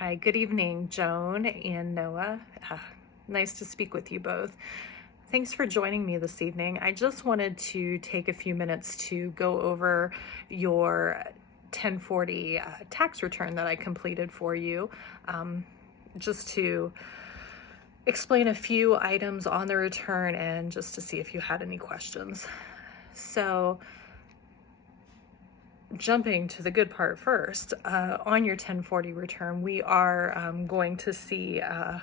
Hi, good evening, Joan and Noah. Nice to speak with you both. Thanks for joining me this evening. I just wanted to take a few minutes to go over your 1040 tax return that I completed for you, just to explain a few items on the return and just to see if you had any questions. So, jumping to the good part first, on your 1040 return, we are going to see a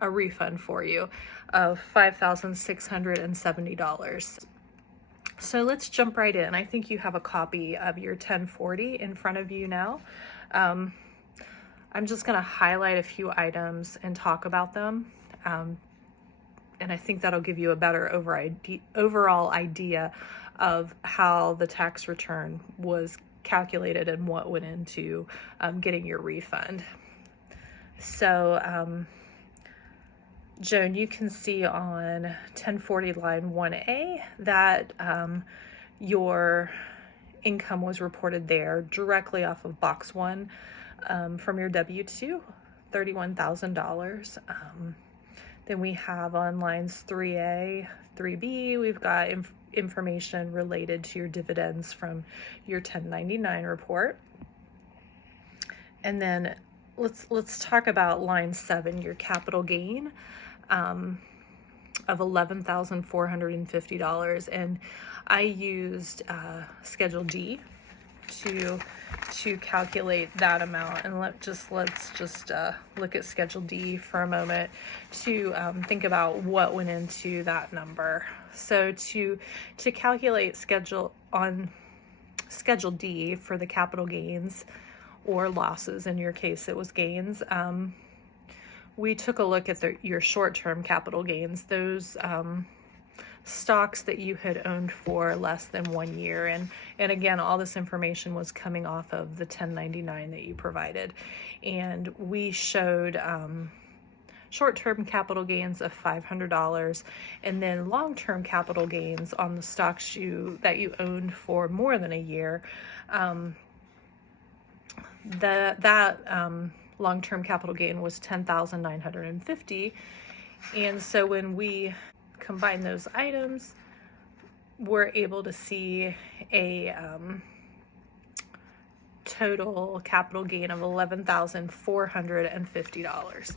refund for you of $5,670. So let's jump right in. I think you have a copy of your 1040 in front of you now. I'm just going to highlight a few items and talk about them. And I think that'll give you a better overall idea of how the tax return was calculated and what went into getting your refund. So, Joan, you can see on 1040 line 1A that your income was reported there directly off of box 1 from your W-2, $31,000. Then we have on lines 3A, 3B, we've got information related to your dividends from your 1099 report. And then let's talk about line 7, your capital gain of $11,450. And I used Schedule D to calculate that amount, and let's just look at Schedule D for a moment to think about what went into that number. So to calculate Schedule D for the capital gains or losses, in your case it was gains, we took a look at your short-term capital gains, those stocks that you had owned for less than 1 year. And again, all this information was coming off of the 1099 that you provided. And we showed short-term capital gains of $500 and then long-term capital gains on the stocks that you owned for more than a year. Long-term capital gain was $10,950. And so when we combine those items, we're able to see a total capital gain of $11,450.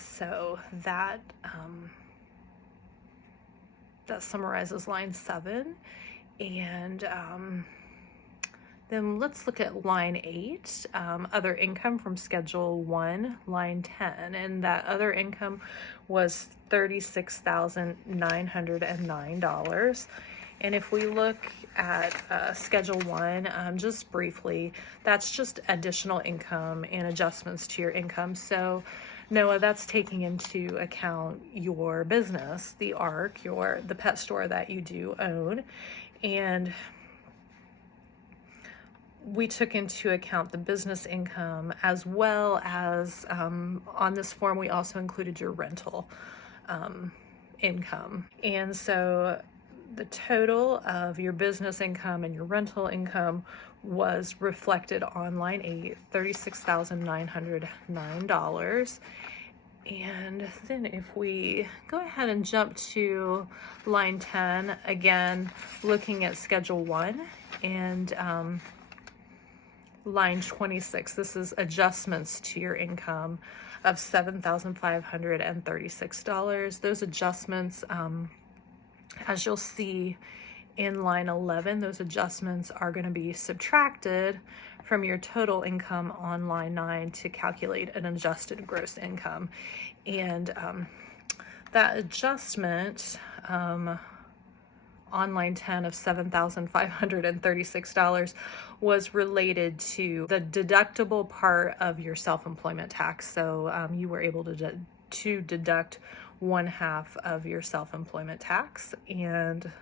So that summarizes line 7. And then let's look at line 8, other income from Schedule 1, line 10, and that other income was $36,909. And if we look at Schedule 1, just briefly, that's just additional income and adjustments to your income. So Noah, that's taking into account your business, the ARC, the pet store that you do own, and we took into account the business income as well as on this form we also included your rental income. And so the total of your business income and your rental income was reflected on line 8, $36,909. And then if we go ahead and jump to line 10, again, looking at Schedule 1 and line 26, this is adjustments to your income of $7,536. Those adjustments, as you'll see in line 11, those adjustments are going to be subtracted from your total income on line 9 to calculate an adjusted gross income. And that adjustment on line 10 of $7,536 was related to the deductible part of your self-employment tax. So you were able to deduct 1/2 of your self-employment tax, and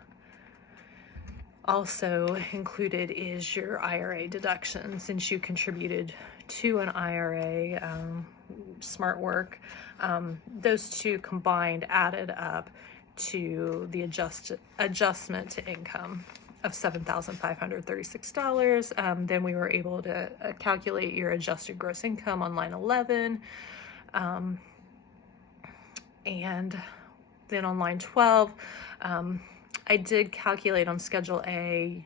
also included is your IRA deduction, since you contributed to an IRA, smart work. Those two combined added up to the adjustment to income of $7,536. Then we were able to calculate your adjusted gross income on line 11. And then on line 12, I did calculate on Schedule A.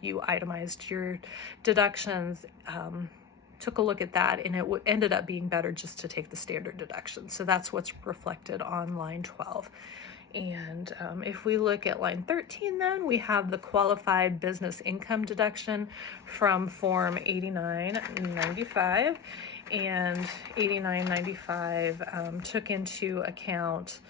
You itemized your deductions, took a look at that, and it ended up being better just to take the standard deduction. So that's what's reflected on line 12. And if we look at line 13, then we have the qualified business income deduction from Form 8995. And 8995 took into account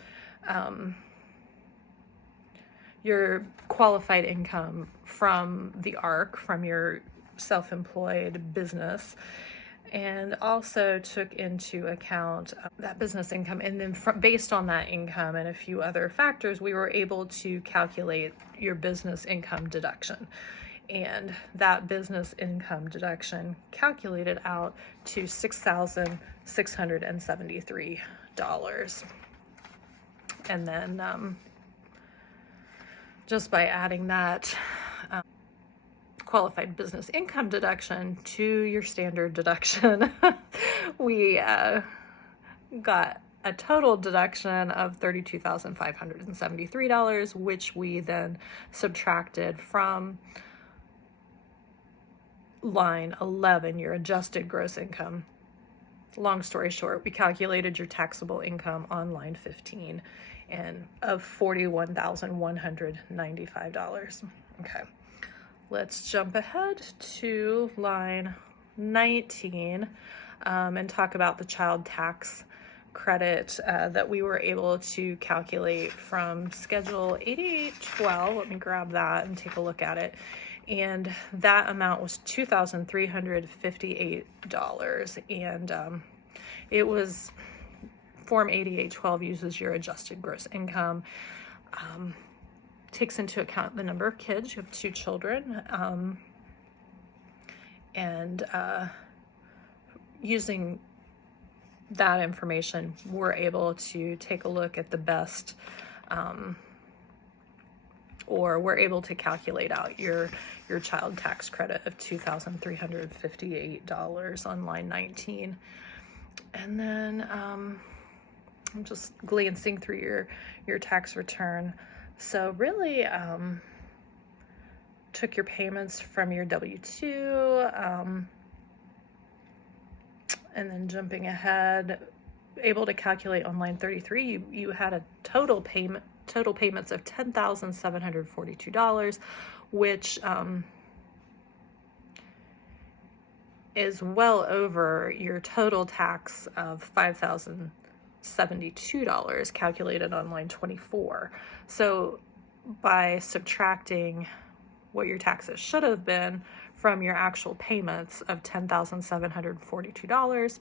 your qualified income from the ARC, from your self-employed business, and also took into account that business income. And then based on that income and a few other factors, we were able to calculate your business income deduction. And that business income deduction calculated out to $6,673. And then just by adding that qualified business income deduction to your standard deduction, we got a total deduction of $32,573, which we then subtracted from line 11, your adjusted gross income. Long story short, we calculated your taxable income on line 15 and of $41,195. Okay, let's jump ahead to line 19 and talk about the child tax credit that we were able to calculate from Schedule 8812. Let me grab that and take a look at it. And that amount was $2,358. And it was Form 8812 uses your adjusted gross income, takes into account the number of kids. You have 2 children, and using that information, we're able to take a look at the best, or we're able to calculate out your child tax credit of $2,358 on line 19. And then I'm just glancing through your tax return. So really took your payments from your W-2, and then jumping ahead, able to calculate on line 33, you had a total payments of $10,742, which is well over your total tax of $5,072 calculated on line 24. So by subtracting what your taxes should have been from your actual payments of $10,742,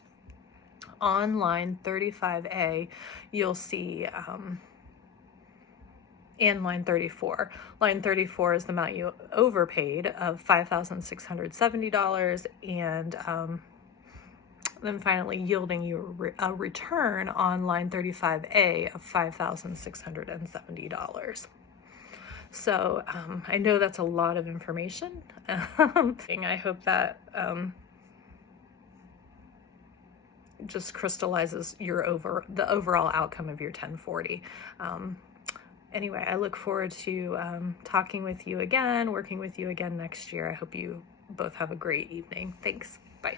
on line 35A, you'll see, and line 34. Line 34 is the amount you overpaid of $5,670, and then finally yielding you a return on line 35A of $5,670. So I know that's a lot of information. I hope that just crystallizes the overall outcome of your 1040. Anyway, I look forward to talking with you again, working with you again next year. I hope you both have a great evening. Thanks. Bye.